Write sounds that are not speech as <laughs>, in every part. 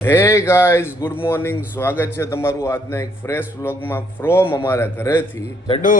Hey guys good morning. સ્વાગત છે તમારું આજના એક ફ્રેશ વ્લોગમાં ફ્રોમ અમારા ઘરેથી. ચડ્ડુ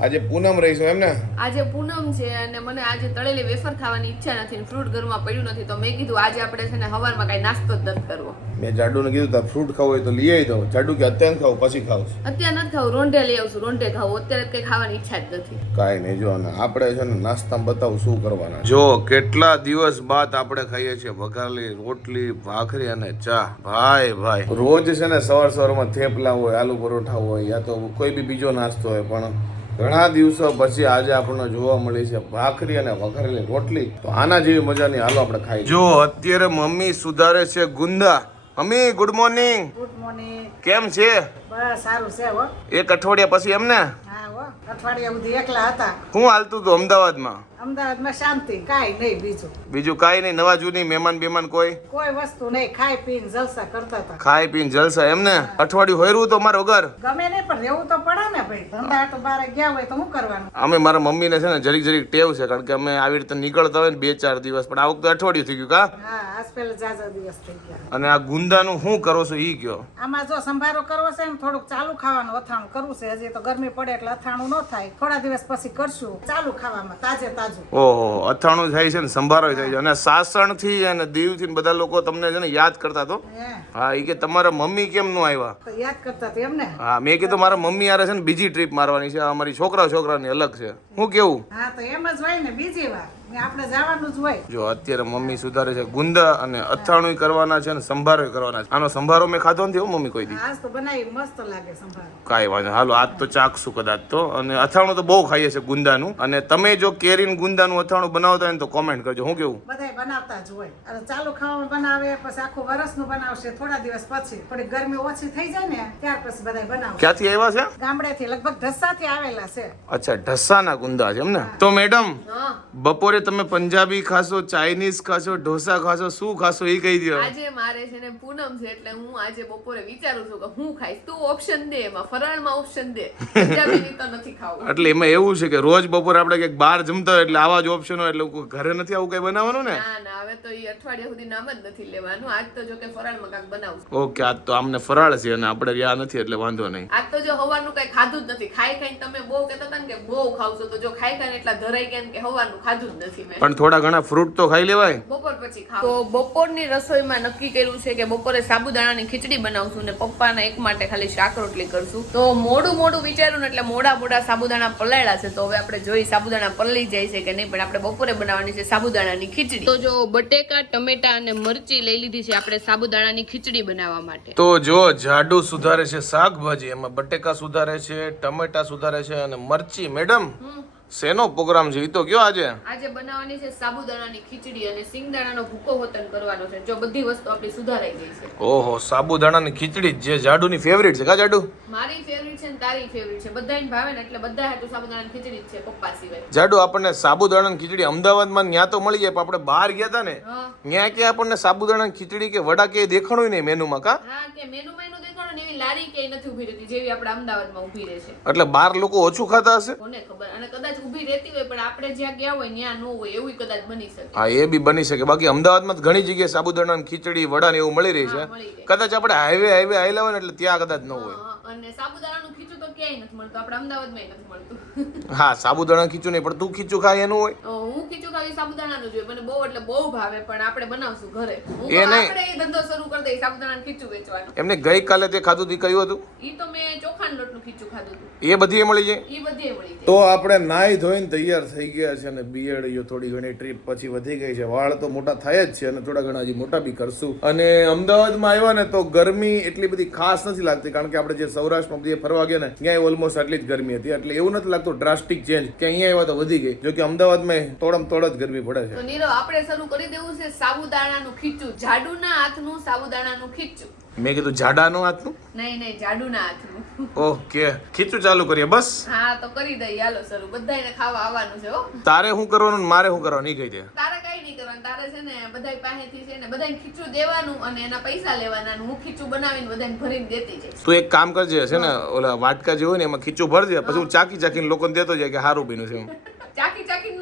આજે પૂનમ રહીશું એમ ને? આજે પૂનમ છે અને મને આજે તળેલી વેફર ખાવાની ઈચ્છા નથી ફ્રૂટ ઘરમાં પડ્યું નથી તો મેં કીધું આજે આપણે છે ને હવારમાં કાંઈ નાસ્તો જ નથી કરવો. મેં જાડુને કીધું તાર ફ્રૂટ ખાવું હોય તો લઈ આવી દઉં. જાડુ કે અત્યારે ખાવું પછી ખાવું અત્યારે નથી ખાવું રોંઢે લઈ આવશું રોંઢે ખાવું. અત્યારે કઈ ખાવાની ઈચ્છા જ નથી. કાંઈ નહીં જો અને આપણે છે ને નાસ્તામાં બતાવું શું કરવાના જો કેટલા દિવસ બાદ આપણે ખાઈએ છીએ વઘારેલી રોટલી ભાખરી અને ચા. ભાઈ ભાઈ. રોજ છે ને સવાર સવારમાં થેપલા હોય આલુ પરોઠા હોય યા તો કોઈ બી બીજો નાસ્તો હોય પણ ઘણા દિવસો પછી આજે આપણને જોવા મળી છે ભાખરી અને વઘારેલી રોટલી. તો આના જેવી મજાની હાલો આપણે ખાઈ જો અત્યારે મમ્મી સુધારે છે ગુંદા. Mummy good morning good morning કેમ છે? બસ સારું છે હો. એક અઠવાડિયા પછી એમને? હા હો. અઠવાડિયા સુધી એકલા હતા. શું હાલતું હતું અમદાવાદમાં. અમદાવાદમાં શાંતિ કાંઈ નહીં બીજું. બીજું કાંઈ નહીં નવા જૂની મહેમાન બેમાન કોઈ? કોઈ વસ્તુ નહીં ખાઈ પીને જલસા કરતા હતા. ખાઈ પીને જલસા એમને અઠવાડિયું હોયરું તો મારો ઘર. ગમે નહીં પણ રહેવું તો પડે ને ભાઈ. ધંધા તો બહાર ગયા હોય તો શું કરવાનું? અમે મારા મમ્મીને છે ને જરીક જરીક ટેવ છે કારણ કે અમે આવી રીતે નીકળતા હોય ને બે ચાર દિવસ પણ આ વખતે અઠવાડિયું થઈ ગયું કા? હા આજ પેલા જાજા દિવસ થઈ ગયા. અને આ ગુંદાનું શું કરો છો ઈ કયો? આમાં જો સંભારો કરવો છે ને થોડુંક ચાલુ ખાવાનું અથાણું કરવું છે. હજી તો ગરમી પડે એટલે અથાણું ન થાય. થોડા દિવસ પછી કરશું. ચાલુ ખાવામાં તાજે તાજું. ઓહો અથાણું થાય છે ને સંભારો થાય છે. અને સાસણથી અને દીવથી બધા લોકો તમને છે ને યાદ કરતા તો? હા. એ કે તમારા મમ્મી કેમ નું આવ્યા? યાદ કરતા એમ ને હા મેં કીધું મારા મમ્મી આરે છે ને બીજી ટ્રીપ મારવાની છે. અમારી છોકરા છોકરાની અલગ છે. હું કેવું? હા તો એમ જ હોય ને બીજી વાર. આપણે જવાનું જ હોય. જો અત્યારે મમ્મી સુધારે છે ગુંદા અને અથાણું કરવાના છે અને સંભારો કરવાના છે. આનો સંભારો મેં ખાધો નથી મમ્મી કોઈ દી. આજ તો બનાવી મસ્ત લાગે સંભારો. કાંઈ વાંધો હાલો આજ તો ચાખશું કદાચ તો. અને અથાણું તો બહુ ખાઈએ છે ગુંદાનું. અને તમે જો કેરીન ગુંદાનું અથાણું બનાવતા હોય તો કોમેન્ટ કરજો. હું કેવું? બધાય બનાવતા જ હોય. અને ચાલુ ખાવાનું બનાવે પછી આખું વરસનું બનાવશે. થોડા દિવસ પછી. થોડી ગરમી ઓછી થઈ જાય ને ત્યાર પછી બધા બનાવે ક્યાંથી આવ્યા છે? ગામડેથી લગભગ ઢસાથી આવેલા છે. અચ્છા ઢસાના ગુંદા છે એમ ને? તો મેડમ હા. બપોરે તમે પંજાબી ખાશો ચાઇનીઝ ખાશો ઢોસા ખાશો શું ખાશો એ કહી દો આજે મારે છે ને પૂનમ છે એટલે હું આજે બપોરે વિચારું છું કે હું ખાઈશ. તું ઓપ્શન દે એમાં ફરાળમાં ઓપ્શન દે. પંજાબી તો નથી ખાવું. એટલે એમાં એવું છે કે રોજ બપોરે આપણે ક્યાંક બહાર જમતા હોય એટલે આવા જ ઓપ્શન હોય એટલે ઘરે નથી આવું કઈ બનાવવાનું ને? ના ના હવે તો એ અઠવાડિયા સુધી નામ જ નથી લેવાનું. આજ તો જો કે ફરાળમાં કાંઈક બનાવશું ઓકે આજ તો આમને ફરાળ છે અને આપણે રહ્યા નથી એટલે વાંધો નહીં. આજ તો જો હવાનું કઈ ખાધું જ નથી. ખાઈ ખાઈને તમે બહુ કહેતા હતા ને કે બહુ ખાવશો તો જો ખાઈ ખાઈને એટલા ધરાઈ ગયા કે હવાનું ખાધું જ નથી મેં. પણ થોડા ઘણા ફ્રૂટ તો ખાઈ લેવાય. બપોર પછી ખાવ. તો બપોરની રસોઈમાં નક્કી કર્યું છે કે બપોરે સાબુદાણાની ખીચડી બનાવશું ને પપ્પાના એક માટે ખાલી શાક રોટલી કરશું. તો મોડું મોડું વિચાર્યું ને એટલે મોડા મોડા સાબુદાણા પલાળ્યા છે. તો હવે આપણે જોઈ સાબુદાણા પલળી જાય છે કે નહીં પણ આપણે બપોરે બનાવવાની છે સાબુદાણાની ખીચડી. તો જો બટેકા ટમેટા અને મરચી લઈ લીધી છે આપણે સાબુદાણાની ખીચડી બનાવવા માટે. તો જો જાડુ સુધારે છે શાકભાજી એમાં બટેકા સુધારે છે ટમેટા સુધારે છે અને મરચી મેડમ? શેનો પ્રોગ્રામ છે એ તો કયો આજે? આજે બનાવવાની છે સાબુદાણાની ખીચડી અને સિંગદાણાનો ભૂકો વતન કરવાનો છે. જો બધી વસ્તુ આપણી સુધારાઈ ગઈ છે. ઓહો સાબુદાણાની ખીચડી જે જાડુની ફેવરિટ છે કા જાડુ? મારી ફેવરિટ છે ને તારી ફેવરિટ છે. બધાને ભાવે ને એટલે બધા હેતુ સાબુદાણાની ખીચડી જ છે પપ્પા સિવાય. જાડુ આપણને સાબુદાણાની ખીચડી અમદાવાદમાં ન્યા તો મળી જાય પણ આપણે બહાર ગયા હતા ને ન્યા કે આપણને સાબુદાણાની ખીચડી કે વડા કે દેખાણું નહીં મેનુમાં કા? હા કે મેનુ મેનુ દેખાડો એવી લારી ક્યાંય નથી ઊભી રહેતી જેવી આપણે અમદાવાદમાં ઊભી રહે છે. એટલે બાર લોકો ઓછું ખાતા હશે? કોને ખબર? અને કદાચ ઊભી રહેતી હોય પણ આપણે જ્યાં ગયા હોય ત્યાં ન હોય એવું કદાચ બની શકે. હા એ બી બની શકે. બાકી અમદાવાદમાં ઘણી જગ્યાએ સાબુદાણાની ખીચડી વડા ને એવું મળી રહી છે. કદાચ આપણે હાઈવે હાઈવે આવેલા હોય ને એટલે ત્યાં કદાચ ન હોય. અને સાબુદાણાનું ખીચું તો ક્યાંય નથી મળતું. આપણે અમદાવાદમાં નથી મળતું. હા સાબુદાણા ખીચું નહીં પણ તું ખીચું ખાય એનું હોય. હું ખીચું ખાવી સાબુદાણાનું જોઈએ મને બહુ એટલે બહુ ભાવે પણ આપણે બનાવશું ઘરે. એ નહીં. આપણે એ ધંધો શરૂ કરી દઈએ સાબુદાણાનું ખીચું વેચવાનું. એમને ગઈકાલે તે ખાધું તે કયું હતું? ઈ તો મેં ચોખાના લોટનું ખીચું ખાધું હતું. એ બધી એ મળી જાય? ઈ બધે મળી જાય. તો આપણે નાઈ ધોઈને તૈયાર થઈ ગયા છે અને બિયડ થોડી ઘણી ટ્રીપ પછી વધી ગઈ છે. વાળ તો મોટા થાય જ છે અને થોડા ઘણા હજી મોટા બી કરશું. અને અમદાવાદમાં આવ્યા ને તો ગરમી એટલી બધી ખાસ નથી લાગતી કારણ કે આપણે જે સૌરાષ્ટ્રમાં બધી ફરવા ગયા ને ત્યાં ઓલમોસ્ટ આટલી જ ગરમી હતી. એટલે એવું નથી લાગતું ડ્રાસ્ટિક ચેન્જ કે અહીંયા આવ્યા તો વધી ગઈ જો કે અમદાવાદમાં તોડમ તોડ જ ગરમી પડે છે. તો નીરવ આપણે શરૂ કરી દેવું છે સાબુદાણાનું ખીચું. જાડુના હાથનું સાબુદાણાનું ખીચું. મેં કીધું જાડાનું હાથનું? નહીં નહીં જાડુના હાથનું. ઓકે ખીચું ચાલુ કરીએ બસ? હા તો કરી દઈએ. હાલો શરૂ. બધાને ખાવા આવવાનું છે હો. તારે શું કરવાનું મારે શું કરવાનું એ કહી દે. તારે કઈ નહીં કરવાનું. તારે છે ને બધા પાસેથી છે ને બધાને ખીચું દેવાનું અને એના પૈસા લેવાના હું ખીચું બનાવીને બધાને ભરીને દેતી જઈશ. તું એક કામ કરજે છે ને ઓલા વાટકા જે હોય ને એમાં ખીચું ભરજે પછી હું. ચાકી ચાકીને લોકોને દેતો જાય કે સારું બીનું છે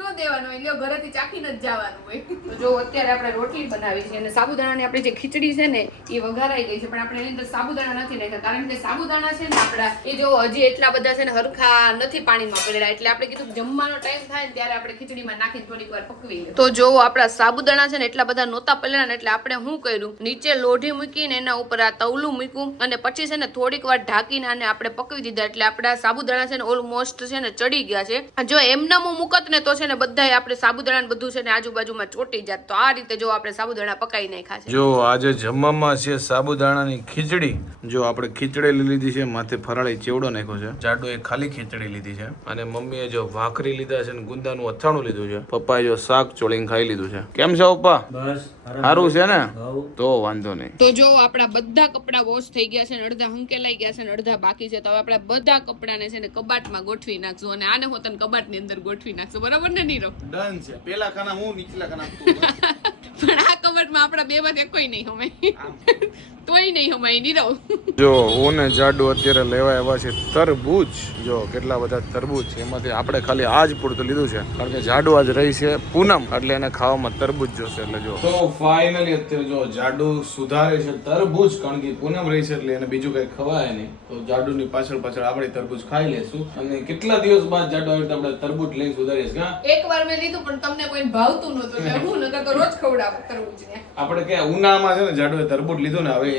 ન દેવાનું હોય લ્યો ઘરેથી ચાખીને જ જવાનું હોય. તો જો અત્યારે આપણે રોટલી બનાવી છે અને સાબુદાણાની આપણી જે ખીચડી છે ને એ વઘારાઈ ગઈ છે પણ આપણે એની અંદર સાબુદાણા નથી નાખ્યા. કારણ કે સાબુદાણા છે ને આપણા એ જો હજી એટલા બધા છે ને હરખા નથી પાણીમાં પડેલા એટલે આપણે કીધું જમવાનો ટાઈમ થાય ને ત્યારે આપણે ખીચડીમાં નાખીને થોડીક વાર પકવી તો જો આપણા સાબુદાણા છે ને એટલા બધા નહોતા પડેલા ને એટલે આપણે શું કર્યું? નીચે લોઢી મૂકીને એના ઉપર આ તવલું મૂક્યું અને પછી છે ને થોડીક વાર ઢાંકીને આને આપણે પકવી દીધા એટલે આપણા સાબુદાણા છે ને ઓલમોસ્ટ છે ને ચડી ગયા છે. જો એમના હું મૂકત ને તો છે ને બધાય આપણે સાબુદાણા બધું છે ને આજુબાજુમાં ચોટી જાત. તો આ રીતે જો આપણે સાબુદાણા પકાઈ નાખ્યા છે. જો આજે જમવામાં છે સાબુદાણાની ખીચડી. જો આપણે ખીચડી લઈ લીધી છે માથે ફરાળી ચેવડો નાખ્યો છે. જાડો એ ખાલી ખીચડી લીધી છે. અને મમ્મીએ જો ભાખરી લીધા છે ને ગુંદાનું અથાણું લીધું છે. પપ્પાએ જો શાક ચોળીને ખાઈ લીધું છે. કેમ છે પપ્પા? બસ સારું છે ને? તો વાંધો નહીં. તો જો આપણા બધા કપડાં વોશ થઈ ગયા છે ને અડધા હંકેલાઈ ગયા છે ને અડધા બાકી છે તો હવે આપણા બધા કપડાને છે ને કબાટમાં ગોઠવી નાખશું. અને આને હું તને કબાટની અંદર ગોઠવી નાખશું. બરાબર ને નીરવ ડન છે. પેલા ખાના હું નીચલા ખાના <laughs> પણ આ કબાટમાં આપણા બે માંથી કોઈ નહીં હમાય તોય નહીં હમાય રહું જો ઓને જાડુ અત્યારે લેવા આવ્યા છે તરબૂચ. જો કેટલા બધા તરબૂચ છે. એમાંથી આપણે ખાલી આજ પૂરતું લીધું છે. કારણ કે જાડુ આજ રહી છે પૂનમ એટલે એને ખાવામાં તરબૂચ જોશે એટલે જો. તો ફાઇનલી અત્યારે જો જાડુ સુધારે છે તરબૂચ કારણ કે પૂનમ રહી છે એટલે એને બીજું કઈ ખવાય નહીં. તો જાડુની પાછળ પાછળ આપણે તરબૂચ ખાઈ લેશું. અને કેટલા દિવસ બાદ જાડુ આવી આપણે તરબૂચ લઈને સુધારીએ છીએ એક વાર મેં લીધું પણ તમને કોઈ ભાવતું નહોતું. એટલે હું નકર તો રોજ ખવડાવું તરબૂચને. આપણે કે ઉનાળામાં છે ને જાડુએ તરબૂચ લીધું ને હવે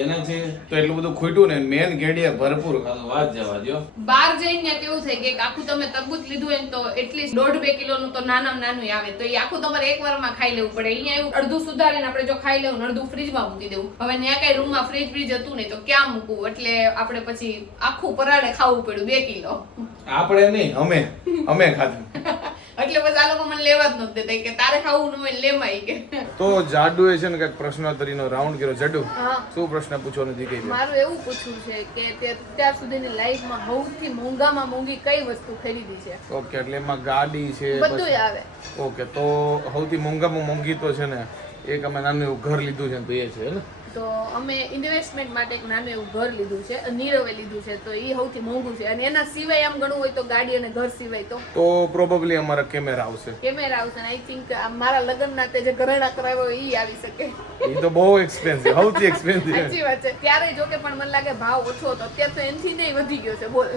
તો એટલું બધું ખૂટ્યું ને મેન ગેડીએ ભરપૂર ખાધું. વાત જવા દો બહાર જઈને કેવું થાય કે આખું તમે તરબૂચ લીધું હોય ને તો એટલીસ્ટ દોઢ બે કિલો તો નાનામાં નાનું આવે. તો એ આખું તમારે એક વારમાં ખાઈ લેવું પડે. અહીંયા એવું અડધું સુધારીને આપણે જો ખાઈ લેવું અડધું ફ્રીજમાં મૂકી દેવું. હવે ત્યાં કઈ રૂમમાં ફ્રીજ ફ્રીજ હતું નહીં તો ક્યાં મૂકવું? એટલે આપણે પછી આખું પરાળે ખાવું પડ્યું બે કિલો. આપણે નહીં અમે અમે ખાધું. <laughs> એટલે બસ આ લોકો મને લેવા જ નહોતા દેતા. કે તારે ખાવું ન હોય લેવાય કે. તો જાડુ એ છે ને કંઈક પ્રશ્નોત્તરીનો રાઉન્ડ કર્યો. જાડુ શું પ્રશ્ન પૂછો હતી કઈ મારું એવું પૂછવું છે કે તે અત્યાર સુધીની લાઈફમાં સૌથી મોંઘામાં મોંઘી કઈ વસ્તુ ખરીદી છે? ઓકે એટલે એમાં ગાડી છે બધું આવે. ઓકે તો સૌથી મોંઘામાં મોંઘી તો છે ને એક અમે નાનું એવું ઘર લીધું છે ને તો એ છે ને તો અમે ઇન્વેસ્ટમેન્ટ માટે એક નાનું એવું ઘર લીધું છે નીરવે લીધું છે તો એ સૌથી મોંઘું છે. અને એના સિવાય આમ ઘણું હોય તો ગાડી અને ઘર સિવાય તો. તો પ્રોબેબલી અમારા કેમેરા આવશે. કેમેરા આવશે આઈ થિંક મારા લગ્નના તે જે ઘરેણા કરાવ્યો એ આવી શકે. એ તો બહુ એક્સપેન્સિવ સૌથી એક્સપેન્સિવ સાચી વાત છે. ત્યારે જો કે પણ મને લાગે ભાવ ઓછો હતો. અત્યારે તો એનથી નહીં વધી ગયો છે બોલ.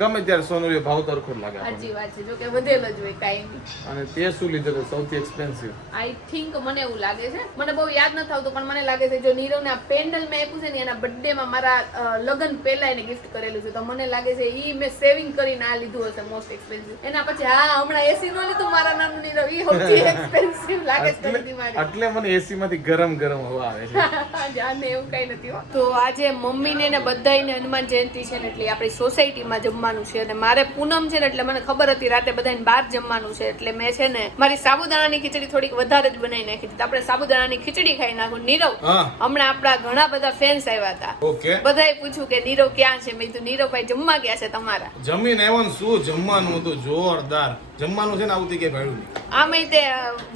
ગમે ત્યારે સોનું ભાવ તરખો લાગે સાચી વાત છે. જો કે વધેલો જ હોય કાંઈ નહીં. અને તે શું લીધું હતું? સૌથી એક્સપેન્સિવ આઈ થિંક મને એવું લાગે છે. મને બહુ યાદ નથી આવતું પણ મને લાગે છે જો નીરવને આ પેન્ડલ મેં આપ્યું છે ને એના બર્થડેમાં મારા લગ્ન પહેલા એને ગિફ્ટ કરેલું છે. તો મને લાગે છે ઈ મેં સેવિંગ કરીને આ લીધું હશે મોસ્ટ એક્સપેન્સિવ એના પછી હા હમણાં એસી નો લીધું મારા નામનું ની એ સૌથી <laughs> એક્સપેન્સિવ લાગે છે મારી. એટલે મને એસી માંથી ગરમ ગરમ હવા આવે છે. <laughs> જાને એવું કઈ નથી હો. તો આજે મમ્મીને ને બધાયને હનુમાન જયંતિ છે ને એટલે આપણી સોસાયટીમાં જમવાનું છે અને મારે પૂનમ છે ને એટલે મને ખબર હતી રાતે બધાને બહાર જમવાનું છે. એટલે મેં છે ને મારી સાબુદાણાની ખીચડી થોડીક વધારે જ બનાવી નાખી હતી. આપણે સાબુદાણાની ખીચડી ખાઈ નાખું. નીરવ હમણાં આપણા ઘણા બધા ફેન્સ આવ્યા હતા. ઓકે. બધાએ પૂછ્યું કે નીરવ ક્યાં છે? મેં કીધું નીરવભાઈ જમવા ગયા છે તમારા. જમીન એવન શું? જમવાનું હતું જોરદાર. જમવાનું છે ને આવતી કે ભાડું આમેય તે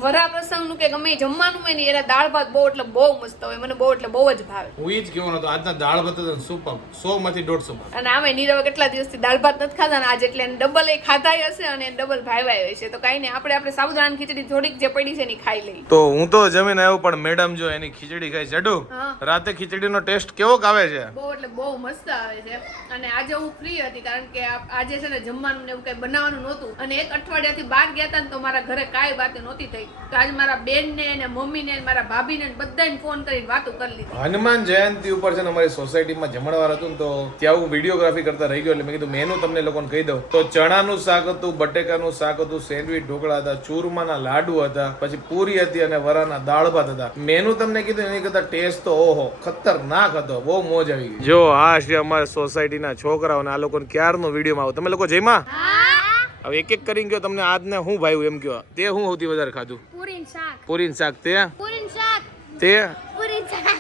વરા પ્રસંગનું કે ગમે જમવાનું હોય ને એના દાળ ભાત બહુ એટલે બહુ મસ્ત હોય. મને બહુ એટલે બહુ જ ભાવે. હું ઈ જ કહેવાનો હતો આજના દાળ ભાત સુપર સો માંથી દોઢસો અને આમે નીરવે કેટલા દિવસથી દાળ ભાત નથી ખાધા ને આજે એટલે ડબલ એ ખાધા હશે અને ડબલ ભાવાય હશે. તો કઈ નહીં આપણે આપણે સાબુદાણા ખીચડી થોડીક જે પડી છે ને ખાઈ લઈએ. તો હું તો જમીન આવ્યો પણ મેડમ જો એની ખીચડી ખાઈ જડુ હા. રાતે ખીચડીનો ટેસ્ટ કેવો આવે છે? બહુ એટલે બહુ મસ્ત આવે છે. અને આજે હું ફ્રી હતી કારણ કે આજે છે ને જમવાનું ને એવું કઈ બનાવવાનું નહોતું. અને એક અઠવાડિયાથી બહાર ગયા હતા ને તો મારા ઘરે કાંઈ વાત નહોતી થઈ. તો આજે મારા બેન ને ને મમ્મી ને મારા ભાભી ને બધાને ફોન કરીને વાતો કરી લીધી. હનુમાન જયંતિ ઉપર છે ને અમારી સોસાયટીમાં જમણવાર હતું તો ત્યાં હું વિડીયોગ્રાફી કરતા રહી ગયો એટલે મેં કીધું મેનુ તમને લોકોને કહી દઉં. તો ચણાનું શાક હતું બટેકાનું શાક હતું સેન્ડવીચ ઢોકળા હતા ચૂરમાના લાડુ હતા પછી પૂરી હતી અને વરાના દાળ ભાત હતા. મેનુ તમને કીધું એની કરતા ટેસ્ટ તો ઓહો ખતરનાક હતો બહુ મોજ આવી ગઈ. જો આ છે અમારા સોસાયટીના છોકરાઓ અને આ લોકોને ક્યારનો વિડીયોમાં આવો? તમે લોકો જઈમાં હવે એક એક કરીને ગયો તમને આજને હું ભાઈ એમ કયો? તે હું સૌથી વધારે ખાધું? પૂરીન શાક. પૂરીનું શાક તે? પૂરીન શાક. તે?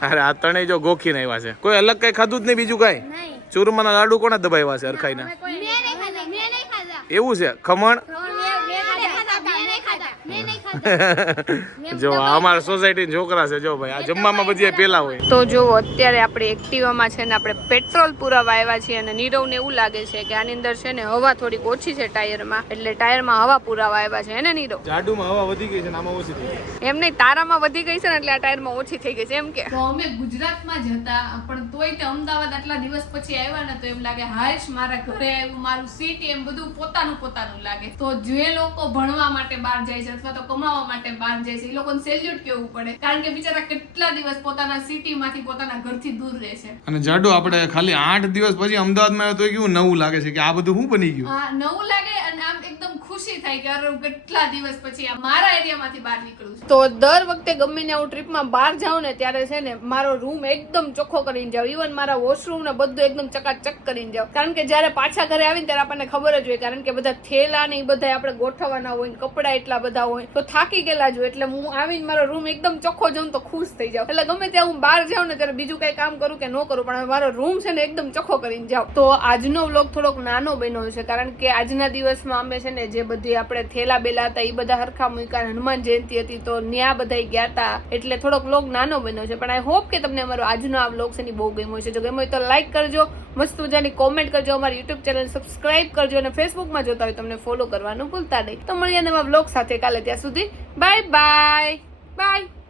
અરે આ ત્રણેય જો ગોખીને આવ્યા છે. કોઈ અલગ કઈ ખાધું જ નહીં બીજું કઈ? નહીં. ચૂરમાના લાડુ કોને દબાવ્યા છે અરખાઈના મેં નહીં ખાધા. મેં નહીં ખાધા. એવું છે? ખમણ મેં નહીં ખાધા મેં નહીં ખાધા મેં નહીં ખાધા મેં <laughs> જો અમારા સોસાયટી છોકરા છે જો ભાઈ. આ જમવામાં બધી પેલા હોય. તો જો અત્યારે આપણે એક્ટિવામાં છે ને આપણે પેટ્રોલ પુરાવા આવ્યા છીએ અને નીરવને એવું લાગે છે કે આની અંદર છે ને હવા થોડીક ઓછી છે ટાયરમાં. એટલે ટાયરમાં હવા પુરાવા આવ્યા છે ને નીરવ? જાડુમાં હવા વધી ગઈ છે ને આમાં ઓછી થઈ ગઈ. એમ નહીં તારામાં વધી ગઈ છે ને એટલે આ ટાયરમાં ઓછી થઈ ગઈ છે એમ કે. અમે ગુજરાતમાં જ હતા પણ તોય તે અમદાવાદ આટલા દિવસ પછી આવ્યા ને તો એમ લાગે હાશ મારા ઘરે આવ્યું મારું સિટી એમ બધું પોતાનું પોતાનું લાગે. તો જે લોકો ભણવા માટે બહાર જાય છે અથવા તો કમાવા માટે બહાર જાય છે. એ લોકોને સેલ્યુટ કેવું પડે? કારણ કે બિચારા કેટલા દિવસ પોતાના સિટી માંથી પોતાના ઘરથી દૂર રહે છે. અને જાડુ આપણે ખાલી આઠ દિવસ પછી અમદાવાદમાં આવ્યો તો કેવું નવું લાગે છે કે આ બધું શું બની ગયું? હા નવું લાગે અને આમ એકદમ ખુશી થાય કે અરે કેટલા દિવસ પછી આ મારા એરિયામાંથી બહાર નીકળું છું. તો દર વખતે ગમે ને હું ટ્રીપમાં બહાર જાઉં ને ત્યારે છે ને મારો રૂમ એકદમ ચોખ્ખો કરીને જાઉં ઇવન મારા વોશરૂમ ને બધું એકદમ ચકાચક કરીને જાઉં કારણ કે જ્યારે પાછા ઘરે આવીને ત્યારે આપણને ખબર જ હોય. કારણ કે બધા થેલા ને એ બધા આપણે ગોઠવવાના હોય ને કપડા એટલા બધા હોય. તો થાકી ગયેલા છું એટલે હું આવીને મારો રૂમ એકદમ ચોખ્ખો જોઉં તો ખુશ થઈ જાઉં. એટલે ગમે ત્યાં હું બહાર જાઉં ને ત્યારે બીજું કઈ કામ કરું કે ન કરું, પણ મારો રૂમ છે ને એકદમ ચોખ્ખો કરીને જાઉં. તો આજનો વ્લોગ થોડોક નાનો બન્યો છે, કારણ કે આજના દિવસમાં અમે છે ને જે બધી આપણે થેલા બેલા હતા એ બધા હરખા મૂક્યા હનુમાન જયંતિ હતી તો ન્યા બધા ગયા હતા એટલે થોડોક વ્લોગ નાનો બન્યો છે, પણ આઈ હોપ કે તમને અમારો આજનો આ વ્લોગ છે ને બહુ ગમ્યો છે જો ગમ્યો હોય તો લાઈક કરજો, મસ્ત મજાની કોમેન્ટ કરજો, અમારી યુટ્યુબ ચેનલ સબસ્ક્રાઇબ કરજો અને ફેસબુકમાં જોતા હોય તમને ફોલો કરવાનું ભૂલતા નહીં. તો મળીએ નવા વ્લોગ સાથે કાલે, ત્યાં સુધી Bye bye. Bye.